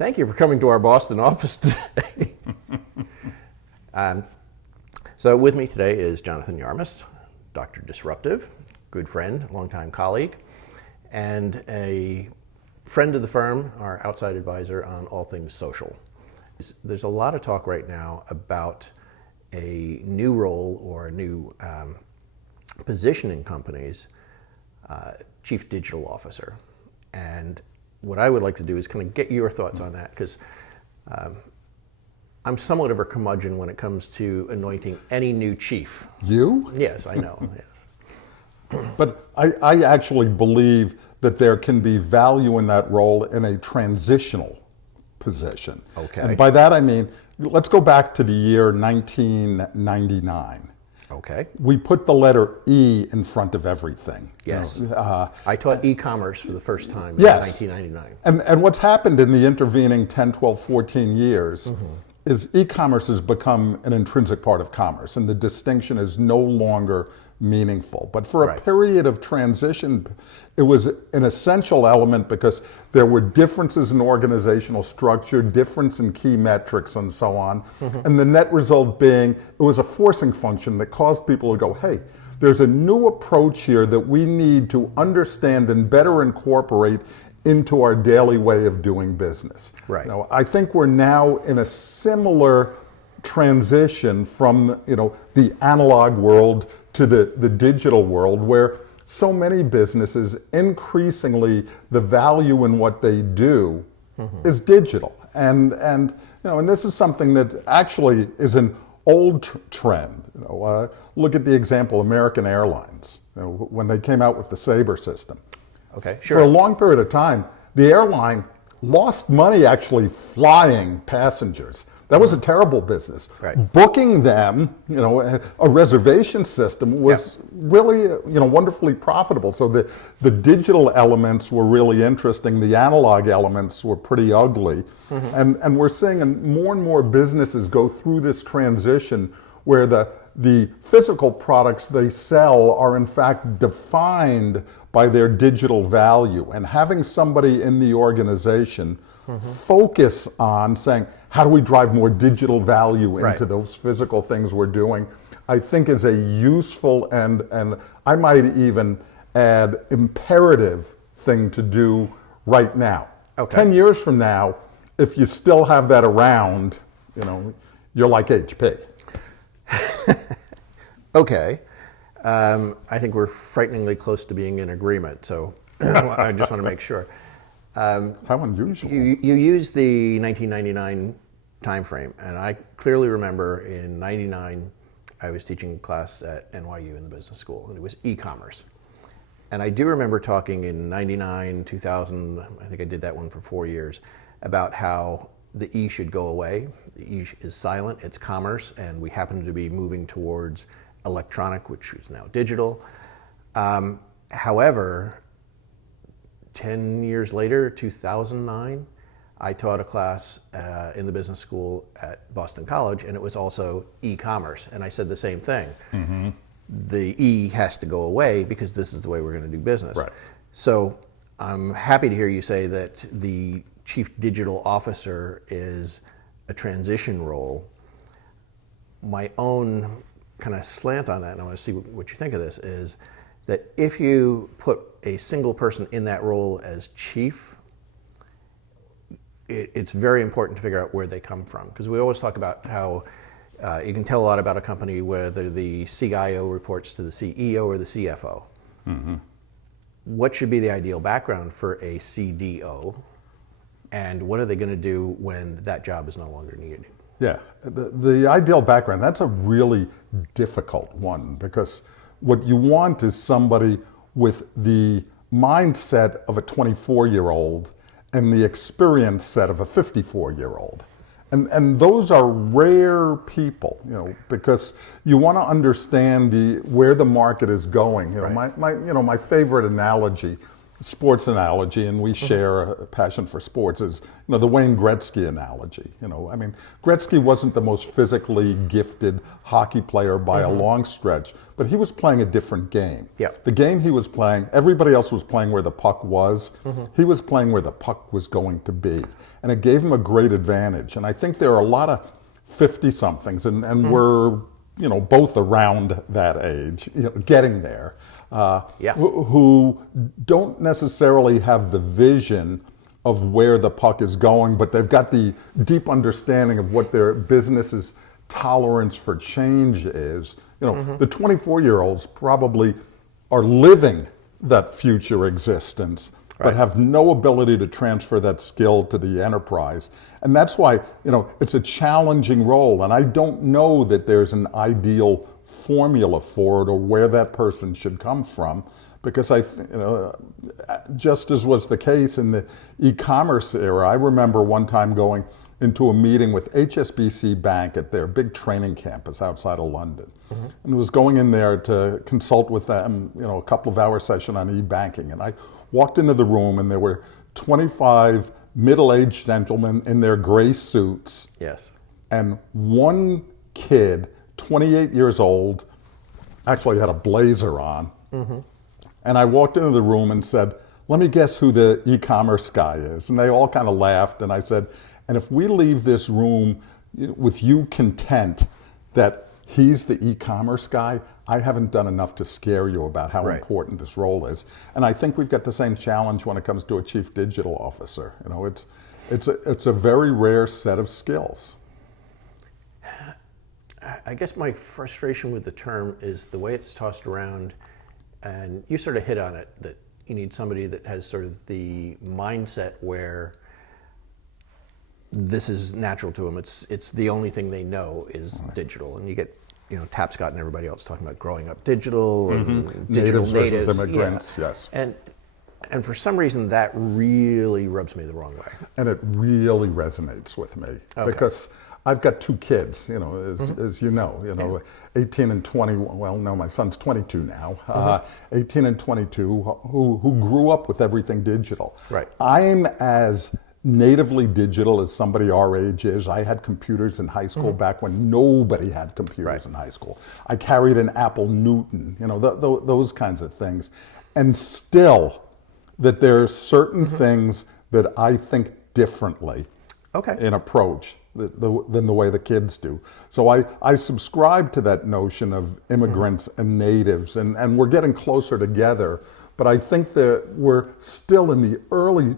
Thank you for coming to our Boston office today. So with me today is Jonathan Yarmis, Dr. Disruptive, good friend, longtime colleague, and a friend of the firm, our outside advisor on all things social. There's a lot of talk right now about a new role or a new position in companies, Chief Digital Officer. And what I would like to do is kind of get your thoughts on that, because I'm somewhat of a curmudgeon when it comes to anointing any new chief. You? Yes, I know, yes. But I actually believe that there can be value in that role in a transitional position. Okay. And by that I mean, let's go back to the year 1999. Okay. We put the letter E in front of everything. Yes. I taught e-commerce for the first time in yes. 1999. And what's happened in the intervening 10, 12, 14 years is e-commerce has become an intrinsic part of commerce, and the distinction is no longer meaningful. But for a period of transition, it was an essential element because there were differences in organizational structure, difference in key metrics, and so on. And the net result being, it was a forcing function that caused people to go, hey, there's a new approach here that we need to understand and better incorporate into our daily way of doing business. Right. Now, I think we're now in a similar transition from the analog world to the digital world, where so many businesses, increasingly the value in what they do is digital. And this is something that actually is an old trend. Look at the example American Airlines, when they came out with the Sabre system. Okay, sure. For a long period of time, the airline lost money actually flying passengers. That was a terrible business. Right. Booking them, a reservation system was really, wonderfully profitable. So the digital elements were really interesting. The analog elements were pretty ugly. And we're seeing more and more businesses go through this transition where the physical products they sell are in fact defined by their digital value. And having somebody in the organization focus on saying, how do we drive more digital value into those physical things we're doing, I think is a useful and I might even add imperative thing to do right now. Okay. 10 years from now, if you still have that around, you're like HP. Okay. I think we're frighteningly close to being in agreement, so I just want to make sure. How unusual. You used the 1999 timeframe, and I clearly remember in 99, I was teaching a class at NYU in the business school, and it was e-commerce. And I do remember talking in 99, 2000, I think I did that one for 4 years, about how the E should go away. The E is silent, it's commerce, and we happen to be moving towards electronic, which is now digital. However, 10 years later, 2009, I taught a class in the business school at Boston College, and it was also e-commerce. And I said the same thing. The E has to go away because this is the way we're going to do business. Right. So I'm happy to hear you say that the Chief Digital Officer is a transition role. My own kind of slant on that, and I want to see what you think of this, is that if you put a single person in that role as chief, it's very important to figure out where they come from. Because we always talk about how you can tell a lot about a company whether the CIO reports to the CEO or the CFO. What should be the ideal background for a CDO? And what are they going to do when that job is no longer needed? Yeah, the ideal background, that's a really difficult one, because what you want is somebody with the mindset of a 24-year-old and the experience set of a 54-year-old. And those are rare people, because you want to understand where the market is going. My favorite analogy sports analogy, and we share a passion for sports, is the Wayne Gretzky analogy. I mean, Gretzky wasn't the most physically gifted hockey player by a long stretch, but he was playing a different game. Yeah. The game he was playing, everybody else was playing where the puck was. He was playing where the puck was going to be, and it gave him a great advantage. And I think there are a lot of 50-somethings, and we're both around that age, getting there. Who don't necessarily have the vision of where the puck is going, but they've got the deep understanding of what their business's tolerance for change is. The 24-year-olds probably are living that future existence, but have no ability to transfer that skill to the enterprise. And that's why, it's a challenging role. And I don't know that there's an ideal formula for it or where that person should come from, because just as was the case in the e-commerce era, I remember one time going into a meeting with HSBC Bank at their big training campus outside of London, and was going in there to consult with them, a couple of hour session on e-banking. And I walked into the room, and there were 25 middle-aged gentlemen in their gray suits. Yes. And one kid, 28 years old, actually had a blazer on. And I walked into the room and said, let me guess who the e-commerce guy is. And they all kind of laughed. And I said, and if we leave this room with you content that he's the e-commerce guy, I haven't done enough to scare you about how important this role is. And I think we've got the same challenge when it comes to a chief digital officer. It's a very rare set of skills. I guess my frustration with the term is the way it's tossed around, and you sort of hit on it, that you need somebody that has sort of the mindset where this is natural to them. It's the only thing they know is digital, and you get Tapscott and everybody else talking about growing up digital and digital natives versus immigrants. Yes. And for some reason that really rubs me the wrong way. And it really resonates with me because I've got two kids, as you know, 18 and 20. Well, no, my son's 22 now. 18 and 22, who grew up with everything digital. Right. I'm as natively digital as somebody our age is. I had computers in high school back when nobody had computers in high school. I carried an Apple Newton, those kinds of things, and still, that there are certain things that I think differently in approach than the way the kids do. So I subscribe to that notion of immigrants and natives, and we're getting closer together, but I think that we're still in the early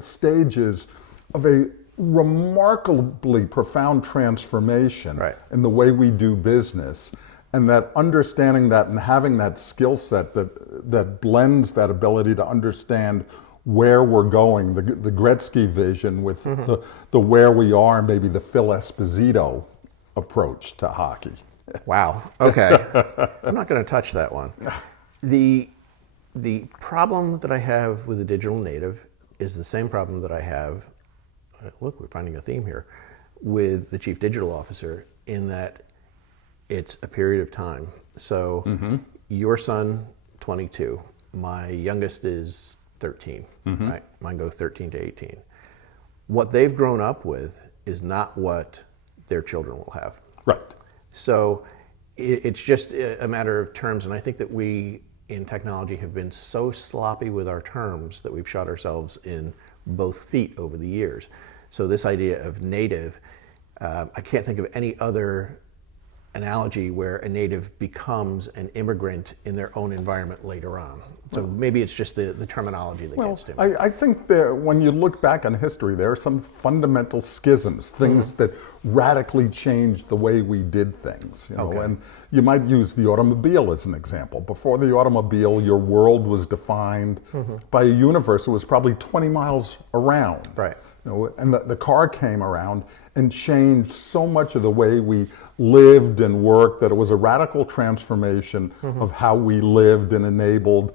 stages of a remarkably profound transformation in the way we do business. And that understanding that and having that skill set that blends that ability to understand where we're going, the Gretzky vision with the where we are, maybe the Phil Esposito approach to hockey. Wow. Okay. I'm not going to touch that one. The problem that I have with the digital native is the same problem that I have, look, we're finding a theme here, with the chief digital officer, in that it's a period of time. So your son, 22. My youngest is 13. Right? Mine go 13 to 18. What they've grown up with is not what their children will have. Right. So it's just a matter of terms, and I think that we in technology have been so sloppy with our terms that we've shot ourselves in both feet over the years. So this idea of native, I can't think of any other analogy where a native becomes an immigrant in their own environment later on. So maybe it's just the terminology that gets to me. I think that when you look back on history, there are some fundamental schisms, things that radically changed the way we did things. And you might use the automobile as an example. Before the automobile, your world was defined by a universe that was probably 20 miles around. Right. And the car came around and changed so much of the way we lived and worked that it was a radical transformation of how we lived, and enabled,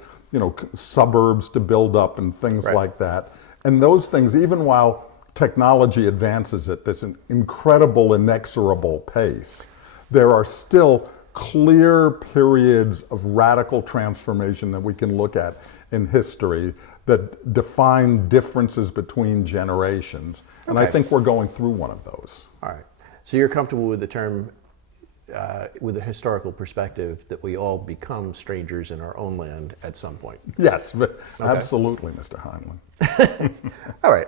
suburbs to build up and things like that. And those things, even while technology advances at this incredible, inexorable pace, there are still clear periods of radical transformation that we can look at in history that define differences between generations. And I Okay. think we're going through one of those. All right. So you're comfortable with the term, with the historical perspective, that we all become strangers in our own land at some point? Yes, absolutely, Mr. Heinlein. All right.